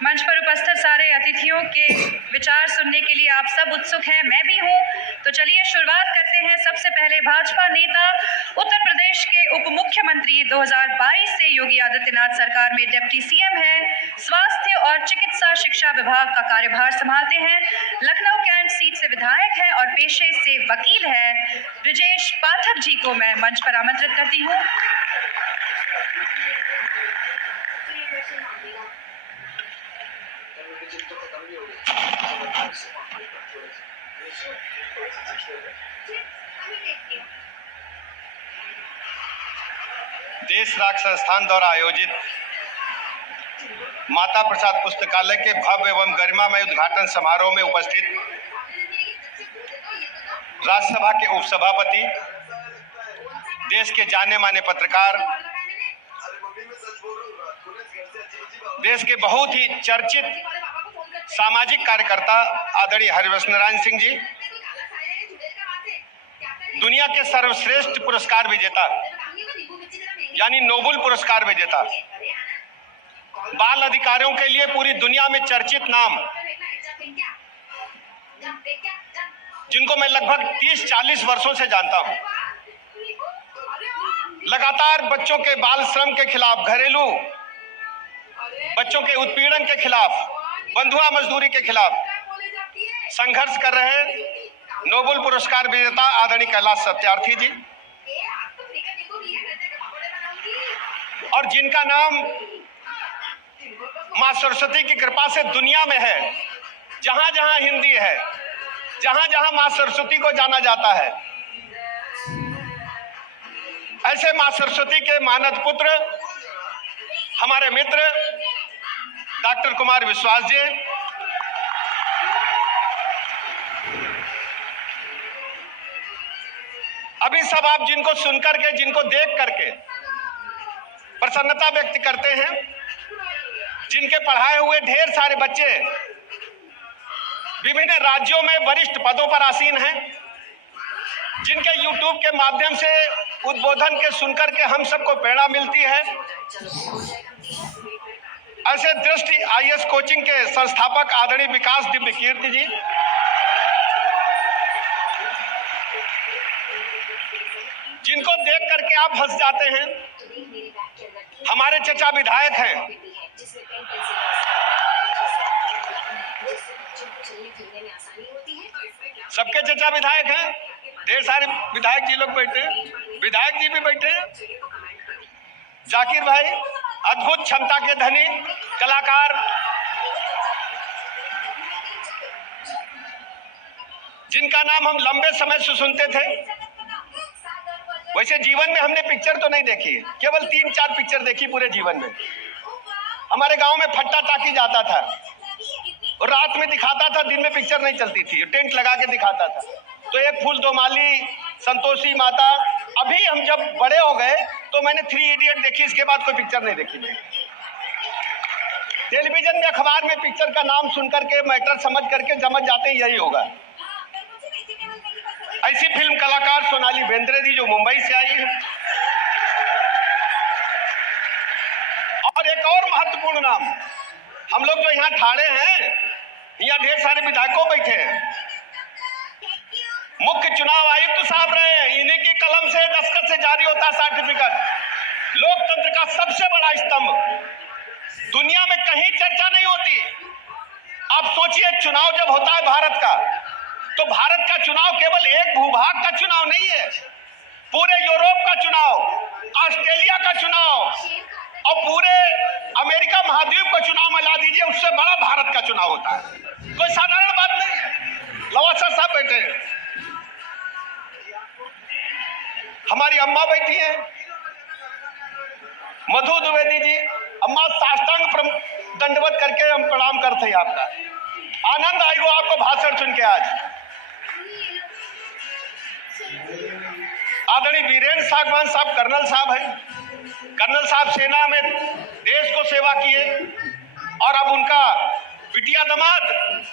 मंच पर उपस्थित सारे अतिथियों के विचार सुनने के लिए आप सब उत्सुक हैं, मैं भी हूं। तो चलिए शुरुआत करते हैं। सबसे पहले भाजपा नेता, उत्तर प्रदेश के उप मुख्यमंत्री, 2022 से योगी आदित्यनाथ सरकार में डिप्टी सीएम हैं, स्वास्थ्य और चिकित्सा शिक्षा विभाग का कार्यभार संभालते हैं, लखनऊ कैंट सीट से विधायक हैं और पेशे से वकील हैं, ब्रिजेश पाठक जी को मैं मंच पर आमंत्रित करती हूँ। देश राग संस्थान द्वारा आयोजित माता प्रसाद पुस्तकालय के भव्य एवं गरिमामय उद्घाटन समारोह में उपस्थित राज्यसभा के उपसभापति, देश के जाने माने पत्रकार, देश के बहुत ही चर्चित सामाजिक कार्यकर्ता आदरणीय हरिवंश नारायण सिंह जी, दुनिया के सर्वश्रेष्ठ पुरस्कार विजेता यानी नोबेल पुरस्कार विजेता, बाल अधिकारों के लिए पूरी दुनिया में चर्चित नाम, जिनको मैं लगभग 30-40 वर्षों से जानता हूं, लगातार बच्चों के बाल श्रम के खिलाफ, घरेलू बच्चों के उत्पीड़न के खिलाफ, बंधुआ मजदूरी के खिलाफ संघर्ष कर रहे नोबेल पुरस्कार विजेता आदरणीय कैलाश सत्यार्थी जी, और जिनका नाम मां सरस्वती की कृपा से दुनिया में है, जहां जहां हिंदी है, जहां जहां मां सरस्वती को जाना जाता है, ऐसे मां सरस्वती के मानद पुत्र हमारे मित्र डॉक्टर कुमार विश्वास जी, अभी सब आप जिनको सुनकर के, जिनको देख करके प्रसन्नता व्यक्त करते हैं, जिनके पढ़ाए हुए ढेर सारे बच्चे विभिन्न राज्यों में वरिष्ठ पदों पर आसीन हैं, जिनके YouTube के माध्यम से उद्बोधन के सुनकर के हम सबको प्रेरणा मिलती है, ऐसे दृष्टि IAS कोचिंग के संस्थापक आदरणीय विकास दिव्य कीर्ति जी, जिनको देख करके आप हंस जाते हैं, हमारे चचा विधायक हैं, सबके चचा विधायक हैं, ढेर सारे विधायक जी लोग बैठे हैं, विधायक जी भी बैठे हैं, जाकिर भाई अद्भुत क्षमता के धनी कलाकार, जिनका नाम हम लंबे समय से सुनते थे। वैसे जीवन में हमने पिक्चर तो नहीं देखी, केवल 3-4 पिक्चर देखी पूरे जीवन में। हमारे गांव में फट्टा टाकी जाता था और रात में दिखाता था, दिन में पिक्चर नहीं चलती थी, टेंट लगा के दिखाता था। तो एक फूल दो माली, संतोषी माता। अभी हम जब बड़े हो गए तो मैंने 3 इडियट देखी, इसके बाद कोई पिक्चर नहीं देखी। टेलीविजन में, अखबार में पिक्चर का नाम सुनकर के, मैटर समझ करके समझ जाते यही होगा। ऐसी फिल्म कलाकार सोनाली बेंद्रे जी जो मुंबई से आई है, और एक और महत्वपूर्ण नाम, हम लोग जो यहाँ ठाड़े हैं, यहाँ ढेर सारे विधायकों बैठे हैं, मुख्य चुनाव आयुक्त साहब रहे हैं, इन्हीं की कलम से, दस्तखत से जारी होता सर्टिफिकेट। लोकतंत्र का सबसे बड़ा स्तंभ, दुनिया में कहीं चर्चा नहीं होती। आप सोचिए, चुनाव जब होता है भारत का, तो भारत का चुनाव केवल एक भूभाग का चुनाव नहीं है, पूरे यूरोप का चुनाव, ऑस्ट्रेलिया का चुनाव और पूरे अमेरिका महाद्वीप का चुनाव मिला दीजिए, उससे बड़ा भारत का चुनाव होता है। कोई साधारण बात नहीं है। लवासा साहब बैठे हैं, हमारी अम्मा बैठी है, मधु द्विवेदी जी। अम्मा, साष्टांग दंडवत करके हम प्रणाम करते हैं आपका। आनंद आएगा आपको भाषण सुन के। आज आदरणीय वीरेंद्र सागवान साहब कर्नल साहब हैं, कर्नल साहब सेना में देश को सेवा किए और अब उनका बिटिया दामाद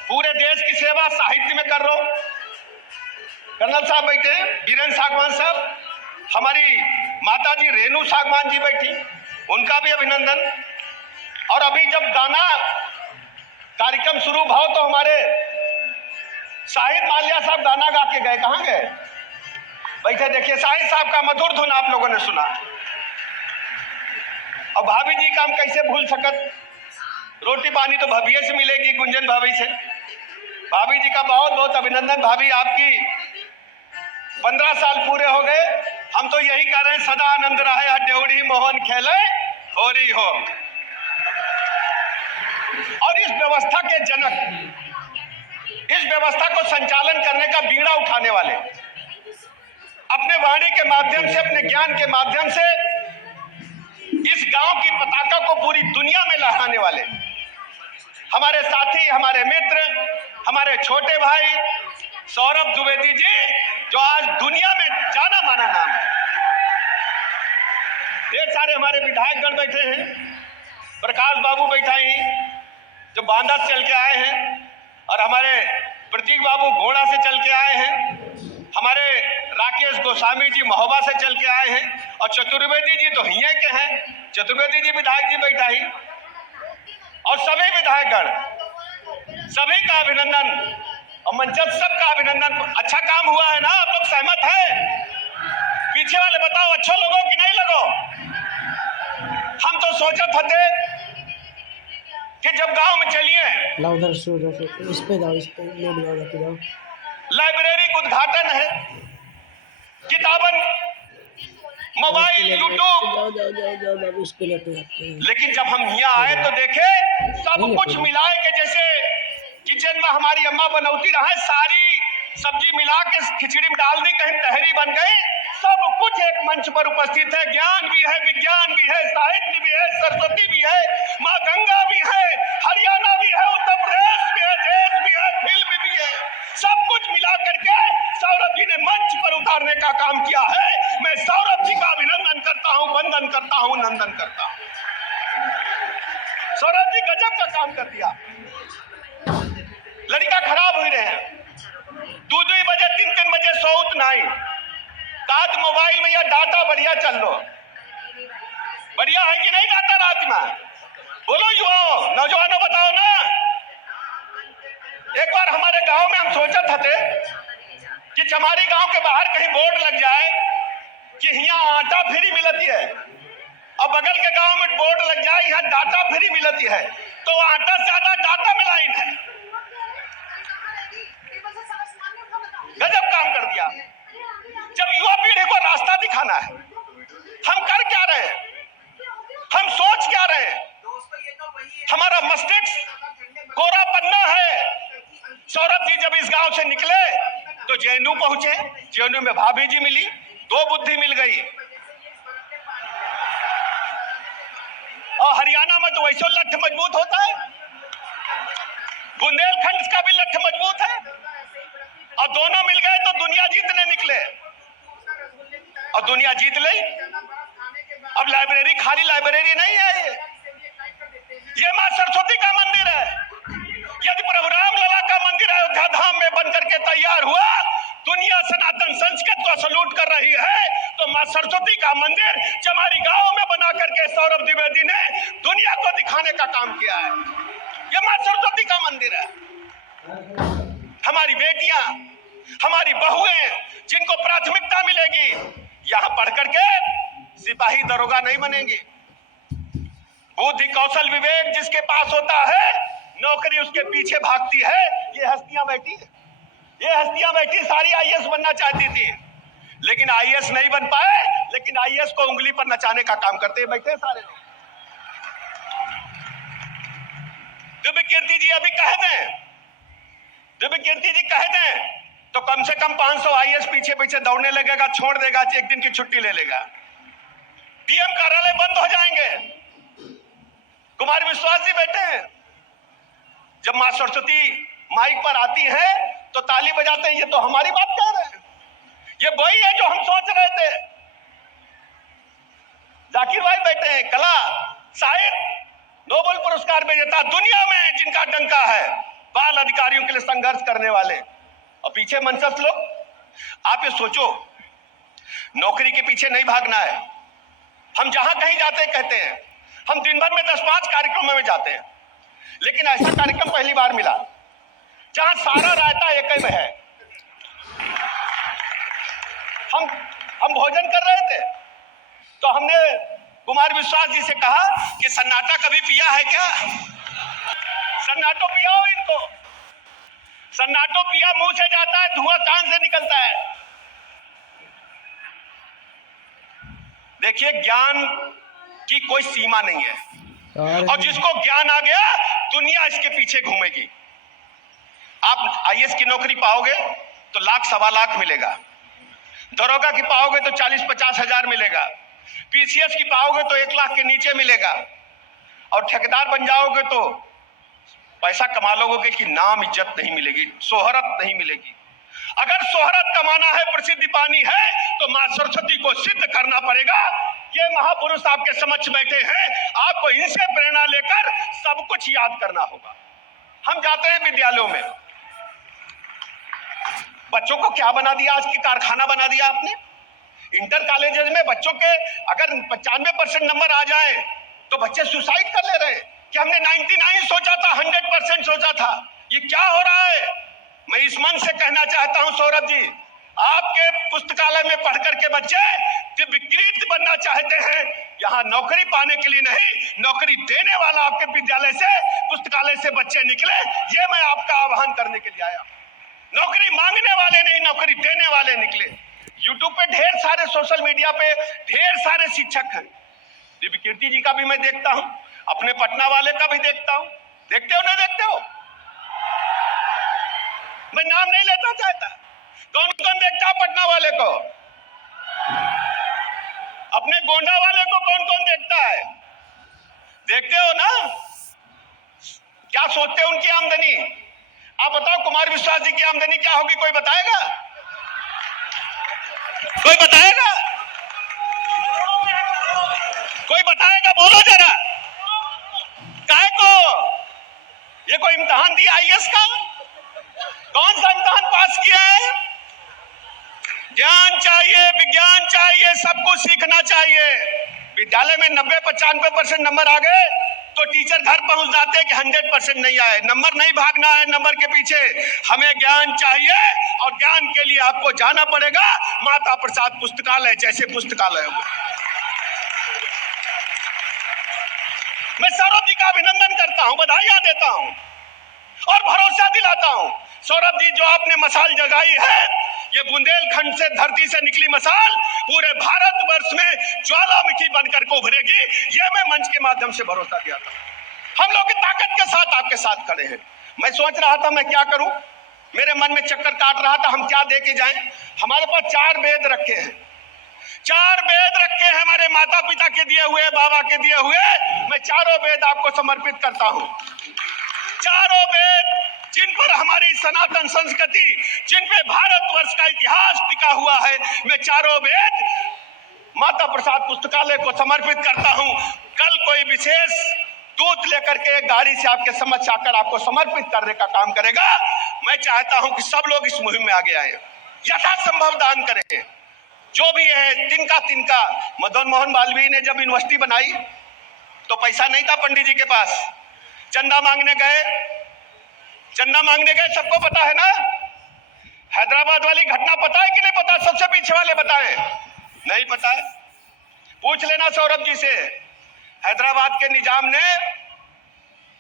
पूरे देश की सेवा साहित्य में कर रहा हूं। कर्नल साहब बैठे, वीरेंद्र सागवान साहब, हमारी माता जी रेणु सागवान जी बैठी, उनका भी अभिनंदन। और अभी जब गाना शुरू भाव तो हमारे शाहिद माल्या साहब गाना गा के गए, कहां गए? बैठे देखिए, शाहिद साहब का मधुर धुन आप लोगों ने सुना। और भाभी जी का हम कैसे भूल सकत? रोटी पानी तो भाभी से मिलेगी, गुंजन भाभी से। भाभी जी का बहुत बहुत अभिनंदन। भाभी आपकी 15 साल पूरे हो गए। हम तो यही कह रहे हैं, सदा आनंद रहे, ड्योढ़ी मोहन खेले होरी हो। और इस व्यवस्था के जनक, इस व्यवस्था को संचालन करने का बीड़ा उठाने वाले, अपने वाणी के माध्यम से, अपने ज्ञान के माध्यम से इस गांव की पताका को पूरी दुनिया में लहराने वाले हमारे साथी, हमारे मित्र, हमारे छोटे भाई सौरभ द्विवेदी जी, जो आज दुनिया में जाना माना नाम है। ढेर सारे हमारे विधायकगण बैठे हैं, प्रकाश बाबू बैठा ही जो बांदा से चल के आए हैं, और हमारे प्रतीक बाबू घोड़ा से चल के आए हैं, हमारे राकेश गोस्वामी जी महोबा से चल के आए हैं, और चतुर्वेदी जी तो हिये के हैं। चतुर्वेदी जी विधायक जी बैठा ही, और सभी विधायकगण, सभी का अभिनंदन और मंचस्थ सबका अभिनंदन। अच्छा काम हुआ है ना? आप लोग सहमत है? पीछे वाले बताओ, अच्छे लोगों कि नहीं लगो? हम तो सोचत थे कि जब गांव में चलिए, इस पे जाओ, इस पे जाओ। लाइब्रेरी का उद्घाटन है, किताबन, मोबाइल, यूट्यूब, इस पे जाते। लेकिन जब हम यहाँ आए तो देखे सब कुछ मिलाए के, जैसे किचन में हमारी अम्मा बनौती रहे, सारी सब्जी मिला के खिचड़ी में डाल दी, कहीं तहरी बन गई। सब कुछ एक मंच पर उपस्थित है। ज्ञान भी है, विज्ञान भी है, साहित्य भी है, सरस्वती भी है, माँ गंगा भी है, हरियाणा भी है, उत्तर प्रदेश भी है, देश भी है, फिल्म भी है। सब कुछ मिला करके सौरभ जी ने मंच पर उतारने का काम किया है। मैं सौरभ जी का अभिनंदन करता हूँ, वंदन करता हूँ, नंदन करता हूँ। सौरभ जी गजब का काम कर दिया। लड़का खराब हुई रहे, 2-2 बजे 3-3 बजे सोत नहीं, रात मोबाइल में या डाटा बढ़िया चल लो। बढ़िया है कि नहीं डाटा रात में? बोलो युवाओं, नौजवानों, बताओ ना। एक बार हमारे गांव में हम सोचा थे कि चमारी गांव के बाहर कहीं बोर्ड लग जाए कि यहाँ आटा फ्री मिलती है, और बगल के गांव में बोर्ड लग जाए यहाँ डाटा फ्री मिलती है, तो आटा से ज्यादा डाटा में लाइन है। गजब काम कर दिया। जब युवा पीढ़ी को रास्ता दिखाना है, हम कर क्या रहे हैं, हम सोच क्या रहे हैं? हमारा मस्तिष्क कोरा पन्ना है। सौरभ जी जब इस गांव से निकले तो जेएनयू पहुंचे, जेएनयू में भाभी जी मिली, 2 बुद्धि मिल गई। और हरियाणा में तो वैसे लठ मजबूत होता है, बुंदेलखंड का भी लठ मजबूत है, और दोनों मिल गए तो दुनिया जीतने निकले, और दुनिया जीत ली। अब लाइब्रेरी खाली लाइब्रेरी नहीं है, ये मां सरस्वती का मंदिर है। यदि प्रभु राम लला का मंदिर अयोध्या धाम में बनकर के तैयार हुआ, दुनिया सनातन संस्कृत को सलूट कर रही है, तो मां सरस्वती का मंदिर चमारी गांव में बना करके सौरभ द्विवेदी ने दुनिया को दिखाने का काम किया है। ये मां सरस्वती का मंदिर है। हमारी बेटियां, हमारी बहुएं, जिनको प्राथमिकता मिलेगी, यहां पढ़ करके सिपाही दरोगा नहीं बनेंगी। बुद्धि कौशल विवेक जिसके पास होता है, नौकरी उसके पीछे भागती है। ये हस्तियां बैठी, ये हस्तियां बैठी सारी आईएएस बनना चाहती थी, लेकिन आईएएस नहीं बन पाए, लेकिन आईएएस को उंगली पर नचाने का काम करते बैठे सारे लोग। दिव्य कीर्ति जी अभी कह दें, दिव्य कीर्ति जी कह दें तो कम से कम 500 आईएएस पीछे पीछे दौड़ने लगेगा, छोड़ देगा, एक दिन की छुट्टी ले लेगा। पीएम कार्यालय बंद हो जाएंगे। कुमार विश्वास जी बैठे हैं, जब मां सरस्वती माइक पर आती है तो ताली बजाते हैं। ये तो हमारी बात कह रहे हैं, ये वही है जो हम सोच रहे थे। जाकिर भाई बैठे हैं, कला साहित्य नोबेल पुरस्कार विजेता, दुनिया में जिनका डंका है, बाल अधिकारियों के लिए संघर्ष करने वाले, और पीछे मंचस्थ लोग। आप ये सोचो, नौकरी के पीछे नहीं भागना है। हम जहां कहीं जाते हैं कहते हैं, हम दिन भर में 10-5 कार्यक्रमों में जाते हैं, लेकिन ऐसा कार्यक्रम पहली बार मिला जहां सारा रायता एक में है। हम भोजन कर रहे थे तो हमने कुमार विश्वास जी से कहा कि सन्नाटा कभी पिया है क्या? सन्नाटो पियाओ इनको। सन्नाटो पिया मुंह से जाता है, धुआं कान से निकलता है। देखिए, ज्ञान की कोई सीमा नहीं है और जिसको ज्ञान आ गया दुनिया इसके पीछे घूमेगी। आप आईएएस की नौकरी पाओगे तो लाख सवा लाख मिलेगा, दरोगा की पाओगे तो 40-50 हजार मिलेगा, पीसीएस की पाओगे तो 1 लाख के नीचे मिलेगा, और ठेकेदार बन जाओगे तो पैसा कमा लोगे कि नाम इज्जत नहीं मिलेगी, शोहरत नहीं मिलेगी। अगर शोहरत कमाना है, प्रसिद्धि पानी है तो मां सरस्वती को सिद्ध करना पड़ेगा। ये महापुरुष आपके समक्ष बैठे हैं, आपको इनसे प्रेरणा लेकर सब कुछ याद करना होगा। हम जाते हैं विद्यालयों में, बच्चों को क्या बना दिया, आज की कारखाना बना दिया आपने। इंटर कॉलेजेस में बच्चों के अगर 95% नंबर आ जाए तो बच्चे सुसाइड कर ले रहे हैं कि हमने 99 सोचा था, 100% सोचा था। ये क्या हो रहा है? मैं इस मन से कहना चाहता हूं सौरभ जी, आपके पुस्तकालय में पढ़ करके बच्चे दिव्यकृत बनना चाहते हैं, यहाँ नौकरी पाने के लिए नहीं, नौकरी देने वाला आपके विद्यालय से, पुस्तकालय से बच्चे निकले। ये मैं आपका आह्वान करने के लिए आया। नौकरी मांगने वाले नहीं, नौकरी देने वाले निकले। यूट्यूब पे ढेर सारे, सोशल मीडिया पे ढेर सारे शिक्षक हैं। दिव्यकीर्ति जी का भी मैं देखता हूं, अपने पटना वाले का भी देखता हूं। देखते हो नहीं देखते हो? मैं नाम नहीं लेना चाहता। कौन कौन देखता है पटना वाले को? अपने गोंडा वाले को कौन कौन देखता है? देखते हो ना? क्या सोचते हैं उनकी आमदनी? आप बताओ, कुमार विश्वास जी की आमदनी क्या होगी? कोई बताएगा? कोई बताएगा? कोई बताएगा? बोलो जरा। काय को? ये कोई इम्तिहान दिया आईएएस का? कौन सा इम्तिहान पास किया है? ज्ञान चाहिए, विज्ञान चाहिए, सब कुछ सीखना चाहिए। विद्यालय में 90-95% नंबर आ गए तो टीचर घर पहुंच जाते हैं कि 100% नहीं आए। नंबर नहीं भागना है नंबर के पीछे, हमें ज्ञान चाहिए और ज्ञान के लिए आपको जाना पड़ेगा माता प्रसाद पुस्तकालय जैसे पुस्तकालयों में। मैं सौरभ जी का अभिनंदन करता हूं, बधाइयां देता हूं और भरोसा दिलाता हूं। सौरभ जी, जो आपने मसाल जगाई है, ये बुंदेलखंड से, धरती से निकली मसाल पूरे भारतवर्ष में ज्वालामुखी बनकर को उभरेगी। ये मैं मंच के माध्यम से भरोसा दिया था। हम लोग की ताकत के साथ आपके साथ खड़े हैं। मैं सोच रहा था मैं क्या करूं, मेरे मन में चक्कर काट रहा था हम क्या दे के जाएं। हमारे पास 4 वेद रखे हैं, 4 वेद रखे हैं हमारे माता पिता के दिए हुए, बाबा के दिए हुए। मैं चारों वेद आपको समर्पित करता हूं। चारों वेद जिन पर हमारी सनातन संस्कृति, जिन पे भारतवर्ष का इतिहास टिका हुआ है, मैं चारों वेद माता प्रसाद पुस्तकालय को समर्पित करता हूं। कल कोई विशेष दूत लेकर के गाड़ी से आपके समक्ष आकर आपको समर्पित करने का काम करेगा। मैं चाहता हूं कि सब लोग इस मुहिम में आगे आए, यथासंभव दान करें। जो भी है तिनका मदन मोहन मालवीय ने जब यूनिवर्सिटी बनाई तो पैसा नहीं था पंडित जी के पास, चंदा मांगने गए, सबको पता है ना। हैदराबाद वाली घटना पता है कि नहीं पता? सबसे पीछे वाले बताएं। नहीं पता है? पूछ लेना सौरभ जी से। हैदराबाद के निजाम ने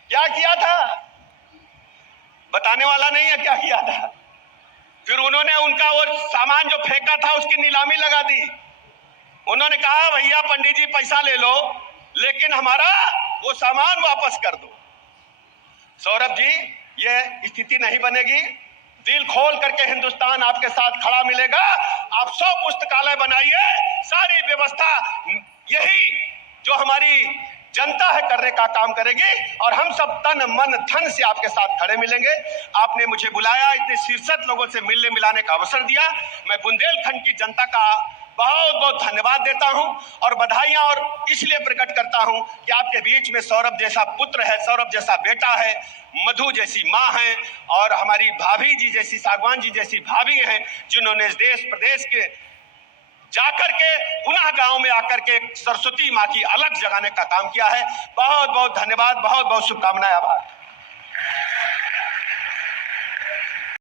क्या किया था? बताने वाला नहीं है क्या किया था। फिर उन्होंने उनका वो सामान जो फेंका था उसकी नीलामी लगा दी। उन्होंने कहा भैया पंडित जी पैसा ले लो, लेकिन हमारा वो सामान वापस कर दो। सौरभ जी, ये स्थिति नहीं बनेगी। दिल खोल करके हिंदुस्तान आपके साथ खड़ा मिलेगा। आप 100 पुस्तकालय बनाइए, सारी व्यवस्था यही जो हमारी जनता है करने का काम करेगी और हम सब तन मन धन से आपके साथ खड़े मिलेंगे। आपने मुझे बुलाया, इतने शीर्षक लोगों से मिलने मिलाने का अवसर दिया। मैं बुंदेलखंड की जनता का बहुत बहुत धन्यवाद देता हूं और बधाइयां और इसलिए प्रकट करता हूं कि आपके बीच में सौरभ जैसा पुत्र है, सौरभ जैसा बेटा है, मधु जैसी माँ है और हमारी भाभी जी जैसी, सागवान जी जैसी भाभी हैं, जिन्होंने इस देश प्रदेश के जाकर के पुनः गांव में आकर के सरस्वती माँ की अलग जगाने का काम किया है। बहुत बहुत धन्यवाद, बहुत बहुत शुभकामनाएं, आभार।